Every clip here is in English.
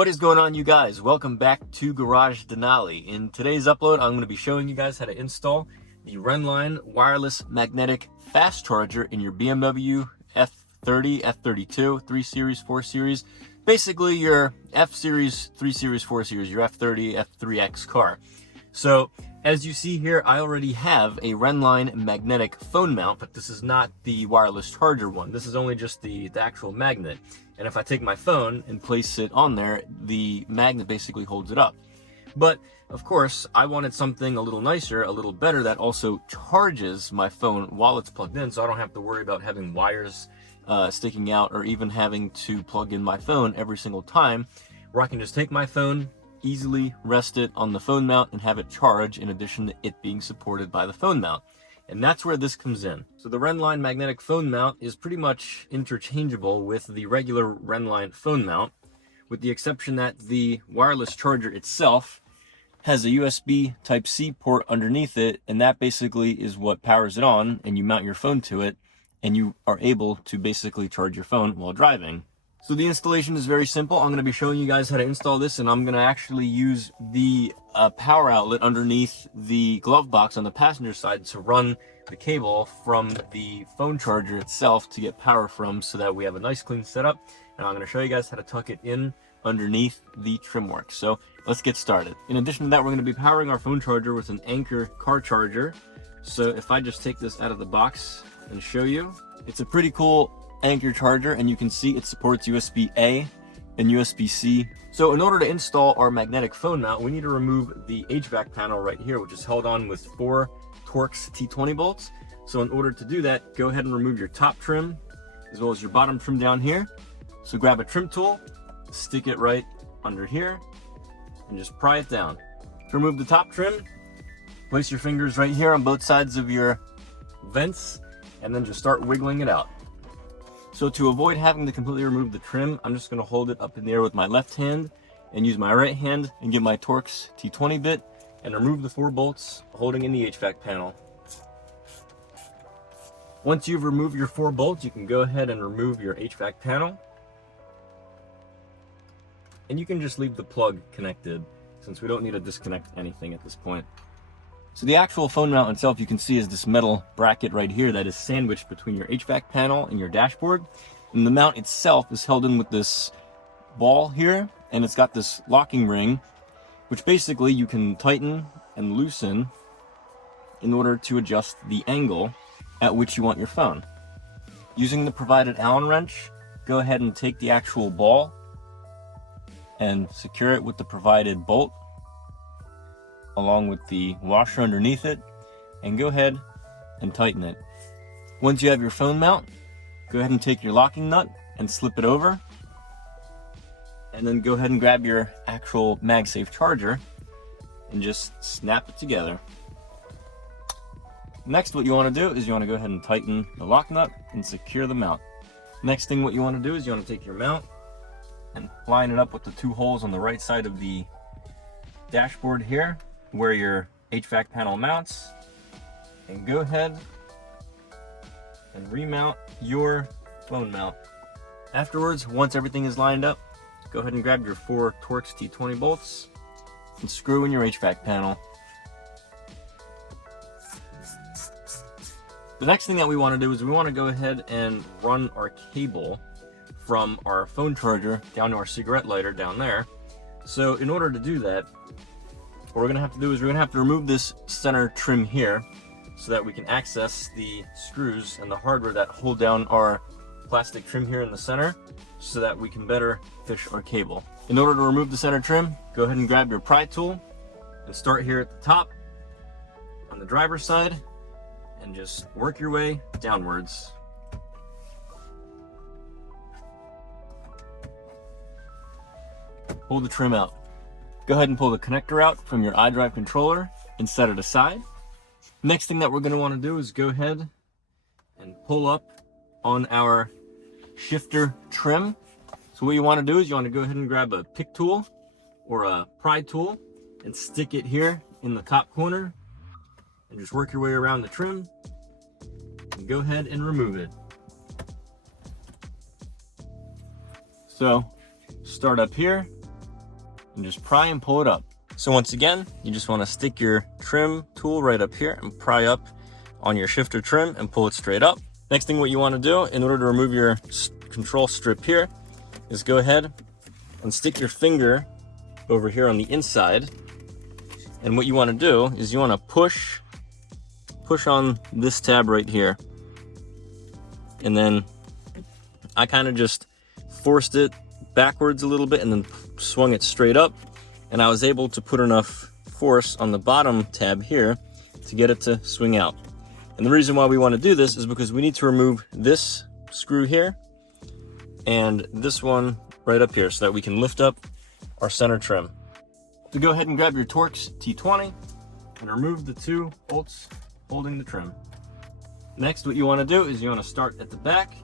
What is going on, you guys? Welcome back to Garage Denali. In today's upload, I'm going to be showing you guys how to install the Rennline wireless magnetic fast charger in your BMW F30, F32, 3 Series, 4 Series, basically your F Series, 3 Series, 4 Series, your F30, F3X car. So, as you see here, I already have a Rennline magnetic phone mount, but this is not the wireless charger one. This is only just the actual magnet. And if I take my phone and place it on there, the magnet basically holds it up. But of course, I wanted something a little nicer, a little better, that also charges my phone while it's plugged in, so I don't have to worry about having wires sticking out or even having to plug in my phone every single time, where I can just take my phone, easily rest it on the phone mount and have it charge, in addition to it being supported by the phone mount. And that's where this comes in. So the Rennline magnetic phone mount is pretty much interchangeable with the regular Rennline phone mount, with the exception that the wireless charger itself has a USB Type-C port underneath it, and that basically is what powers it on, and you mount your phone to it, and you are able to basically charge your phone while driving. So the installation is very simple. I'm going to be showing you guys how to install this, and I'm going to actually use the power outlet underneath the glove box on the passenger side to run the cable from the phone charger itself to get power from, so that we have a nice clean setup. And I'm going to show you guys how to tuck it in underneath the trim work. So let's get started. In addition to that, we're going to be powering our phone charger with an Anker car charger. So if I just take this out of the box and show you, it's a pretty cool Anker charger, and you can see it supports USB-A and USB-C. So in order to install our magnetic phone mount, we need to remove the HVAC panel right here, which is held on with 4 Torx T20 bolts. So in order to do that, go ahead and remove your top trim as well as your bottom trim down here. So grab a trim tool, stick it right under here, and just pry it down. To remove the top trim, place your fingers right here on both sides of your vents, and then just start wiggling it out. So to avoid having to completely remove the trim, I'm just going to hold it up in the air with my left hand and use my right hand and get my Torx T20 bit and remove the 4 bolts holding in the HVAC panel. Once you've removed your 4 bolts, you can go ahead and remove your HVAC panel. And you can just leave the plug connected, since we don't need to disconnect anything at this point. So the actual phone mount itself, you can see, is this metal bracket right here that is sandwiched between your HVAC panel and your dashboard. And the mount itself is held in with this ball here, and it's got this locking ring, which basically you can tighten and loosen in order to adjust the angle at which you want your phone. Using the provided Allen wrench, go ahead and take the actual ball and secure it with the provided bolt, along with the washer underneath it, and go ahead and tighten it. Once you have your phone mount, go ahead and take your locking nut and slip it over, and then go ahead and grab your actual MagSafe charger and just snap it together. Next, what you want to do is you want to go ahead and tighten the lock nut and secure the mount. Next thing what you want to do is you want to take your mount and line it up with the 2 holes on the right side of the dashboard here, where your HVAC panel mounts, and go ahead and remount your phone mount. Afterwards, once everything is lined up, go ahead and grab your 4 Torx T20 bolts and screw in your HVAC panel. The next thing that we want to do is we want to go ahead and run our cable from our phone charger down to our cigarette lighter down there. So in order to do that, what we're going to have to do is we're going to have to remove this center trim here, so that we can access the screws and the hardware that hold down our plastic trim here in the center, so that we can better fish our cable. In order to remove the center trim, go ahead and grab your pry tool and start here at the top on the driver's side and just work your way downwards. Pull the trim out. Go ahead and pull the connector out from your iDrive controller and set it aside. Next thing that we're going to want to do is go ahead and pull up on our shifter trim. So what you want to do is you want to go ahead and grab a pick tool or a pry tool and stick it here in the top corner and just work your way around the trim and go ahead and remove it. So start up here, and just pry and pull it up. So once again, you just want to stick your trim tool right up here and pry up on your shifter trim and pull it straight up. Next thing what you want to do in order to remove your control strip here is go ahead and stick your finger over here on the inside. And what you want to do is you want to push on this tab right here. And then I kind of just forced it backwards a little bit and then swung it straight up. And I was able to put enough force on the bottom tab here to get it to swing out. And the reason why we want to do this is because we need to remove this screw here and this one right up here so that we can lift up our center trim. So go ahead and grab your Torx T20 and remove the 2 bolts holding the trim. Next, what you want to do is you want to start at the back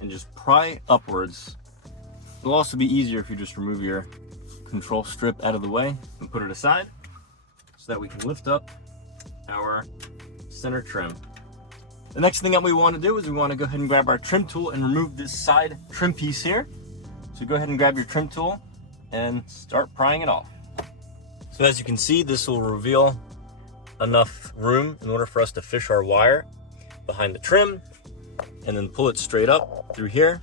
and just pry upwards. It'll also be easier if you just remove your control strip out of the way and put it aside so that we can lift up our center trim. The next thing that we want to do is we want to go ahead and grab our trim tool and remove this side trim piece here. So go ahead and grab your trim tool and start prying it off. So as you can see, this will reveal enough room in order for us to fish our wire behind the trim and then pull it straight up through here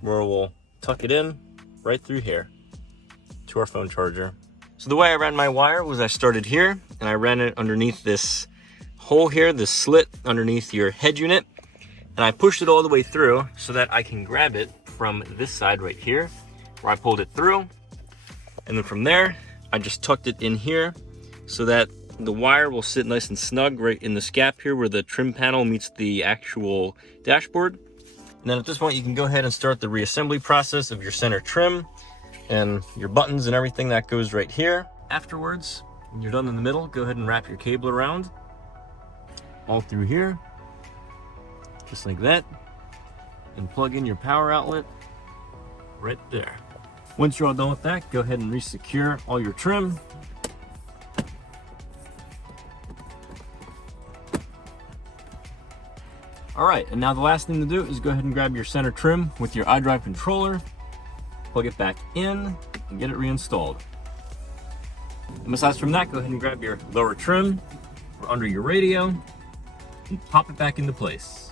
where we'll tuck it in right through here to our phone charger. So the way I ran my wire was I started here and I ran it underneath this hole here, this slit underneath your head unit, and I pushed it all the way through so that I can grab it from this side right here where I pulled it through, and then from there I just tucked it in here so that the wire will sit nice and snug right in this gap here where the trim panel meets the actual dashboard. And then at this point you can go ahead and start the reassembly process of your center trim and your buttons and everything that goes right here. Afterwards, when you're done in the middle, go ahead and wrap your cable around all through here, just like that, and plug in your power outlet right there. Once you're all done with that, go ahead and re-secure all your trim. All right, and now the last thing to do is go ahead and grab your center trim with your iDrive controller, plug it back in, and get it reinstalled. And besides from that, go ahead and grab your lower trim or under your radio and pop it back into place.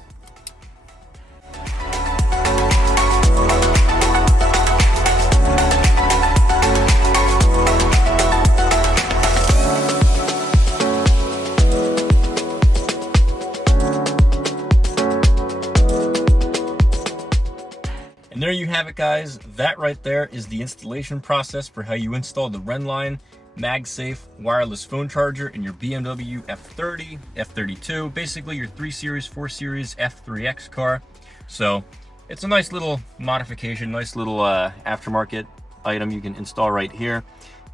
And there you have it, guys. That right there is the installation process for how you install the Rennline MagSafe wireless phone charger in your BMW F30, F32, basically your 3 Series, 4 Series F3X car. So it's a nice little modification, nice little aftermarket item you can install right here.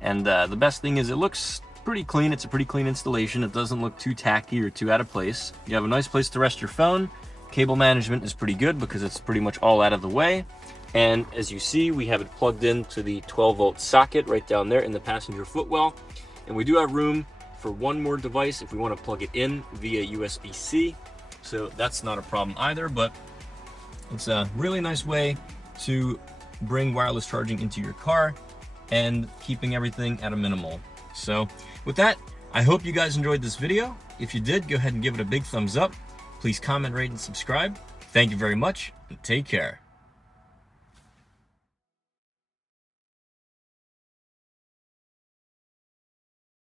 And the best thing is it looks pretty clean. It's a pretty clean installation. It doesn't look too tacky or too out of place. You have a nice place to rest your phone. Cable management is pretty good because it's pretty much all out of the way. And as you see, we have it plugged in to the 12-volt socket right down there in the passenger footwell. And we do have room for one more device if we want to plug it in via USB-C. So that's not a problem either, but it's a really nice way to bring wireless charging into your car and keeping everything at a minimal. So with that, I hope you guys enjoyed this video. If you did, go ahead and give it a big thumbs up. Please comment, rate, and subscribe. Thank you very much, and take care.